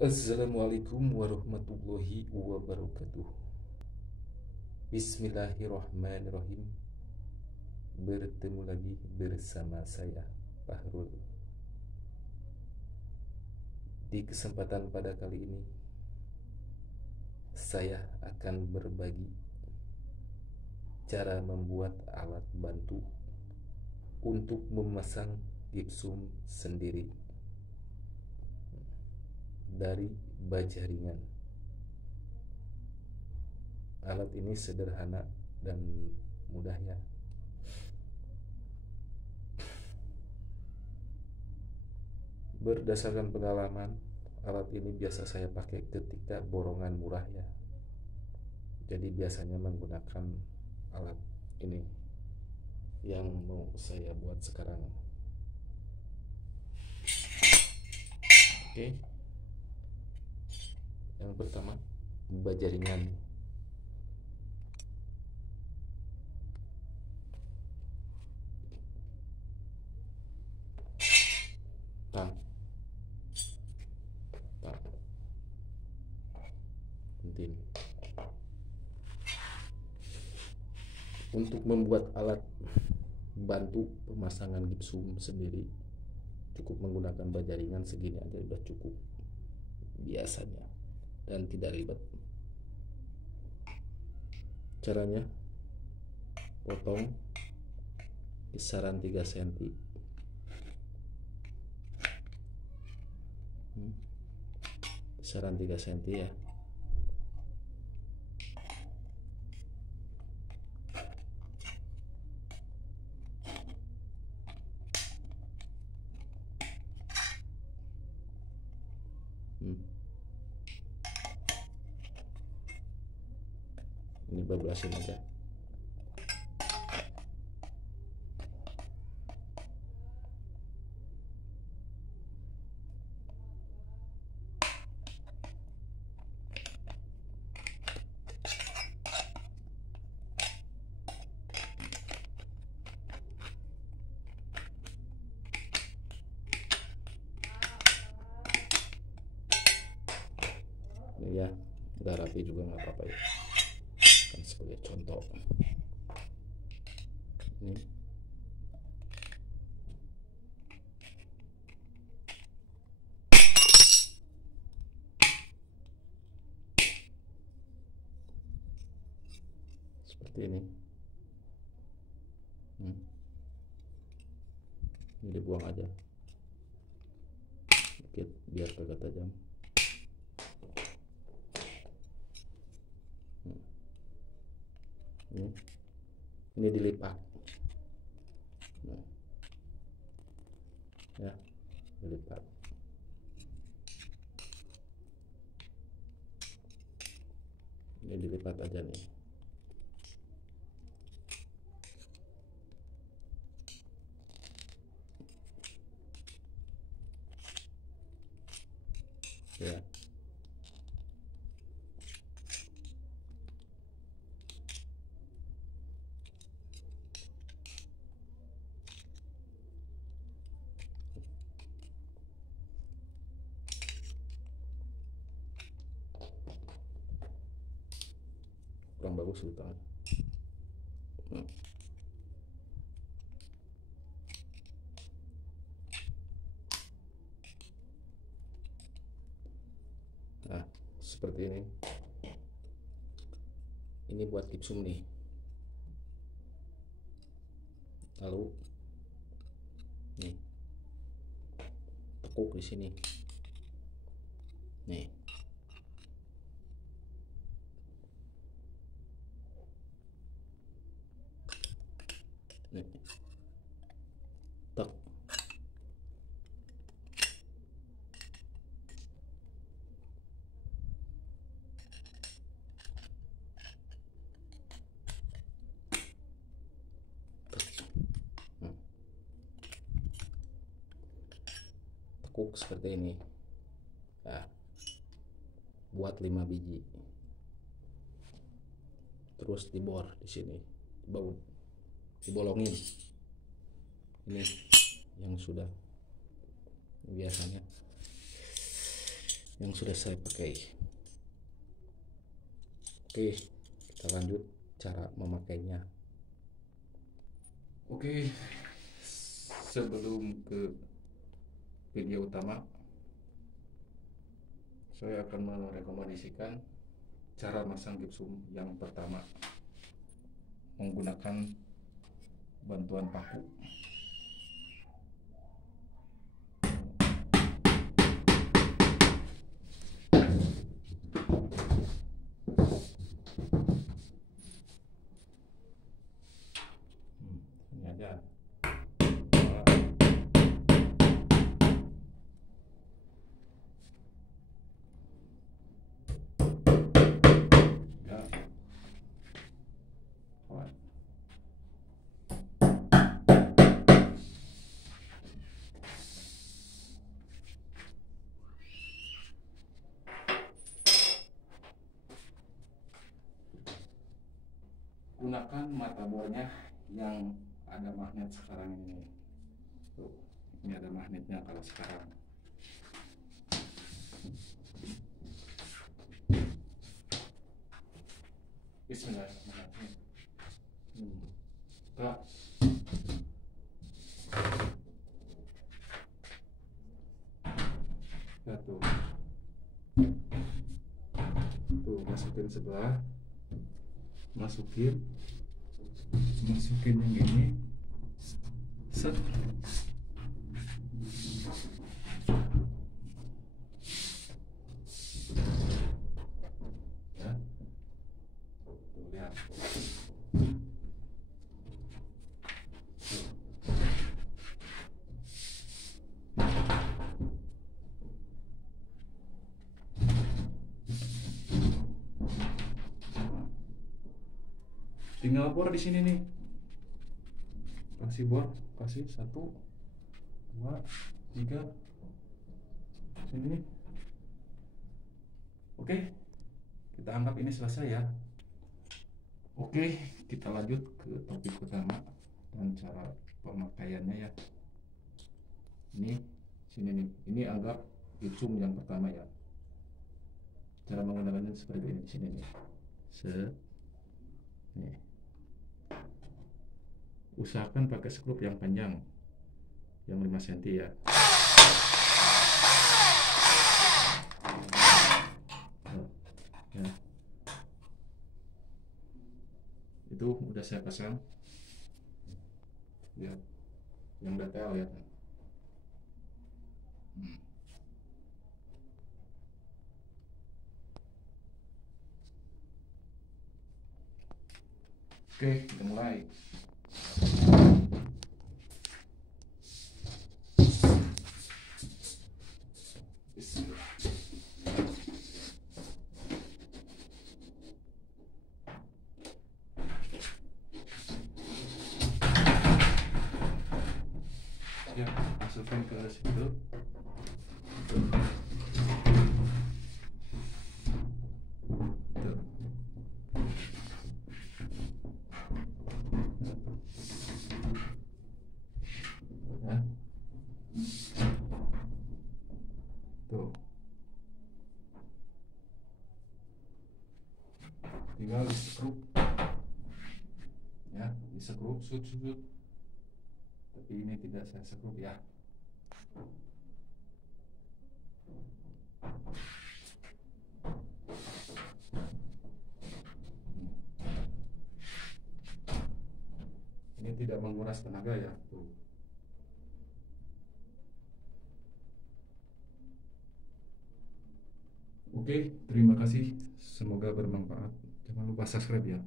Assalamualaikum warahmatullahi wabarakatuh. Bismillahirrahmanirrahim. Bertemu lagi bersama saya, Fahrul. Di kesempatan pada kali ini, saya akan berbagi cara membuat alat bantu untuk memasang gipsum sendiri dari baja ringan. Alat ini sederhana dan mudah ya. Berdasarkan pengalaman, alat ini biasa saya pakai ketika borongan murah ya. Jadi biasanya menggunakan alat ini yang mau saya buat sekarang. Oke. Yang pertama, baja ringan. Tang. Penting. Untuk membuat alat bantu pemasangan gipsum sendiri, cukup menggunakan baja ringan segini aja udah cukup biasanya dan tidak ribet. Caranya, potong kisaran 3 cm, kisaran 3 cm ya. Ini bablasin aja. Ini ya, nggak rapi juga nggak apa-apa ya, kan sebagai contoh. Ini seperti ini. Ini dibuang aja dikit biar kagak tajam. Ini dilipat, ya, dilipat. Ini dilipat aja nih. Ya. Kurang bagus di tangan. Nah, seperti ini. Ini buat gipsum nih. Lalu nih, tekuk di sini. Nih. Nih. Tek. Tekuk seperti ini. Nah, buat 5 biji. Terus dibor di sini, dibolongin. Ini yang sudah biasanya yang sudah saya pakai. Oke, kita lanjut cara memakainya. Oke, sebelum ke video utama, saya akan merekomendasikan cara masang gipsum yang pertama menggunakan bantuan paku. Ini aja. Gunakan mata bornya yang ada magnet sekarang ini. Tuh, ini ada magnetnya kalau sekarang. Bismillahirrahmanirrahim. Kita tuh masukin sebelah, masukin yang ini, set. Ya, tuh lihat. Tinggal bor di sini nih. Kasih bor, kasih 1, 2, 3. Sini nih. Oke, kita anggap ini selesai ya. Oke, kita lanjut ke topik utama dan cara pemakaiannya ya. Ini sini nih. Ini anggap gipsum yang pertama ya. Cara menggunakannya seperti ini, sini nih. Nih. Usahakan pakai skrup yang panjang, yang 5 cm ya. Ya. Itu udah saya pasang. Lihat, yang detail ya. Oke, kita mulai. Ya, masukin ke situ. Tuh, tinggal di skrup ya, di skrup sud. Tapi ini tidak saya skrup ya. Ini tidak menguras tenaga ya. Tuh. Oke, terima kasih. Semoga bermanfaat. Jangan lupa subscribe ya.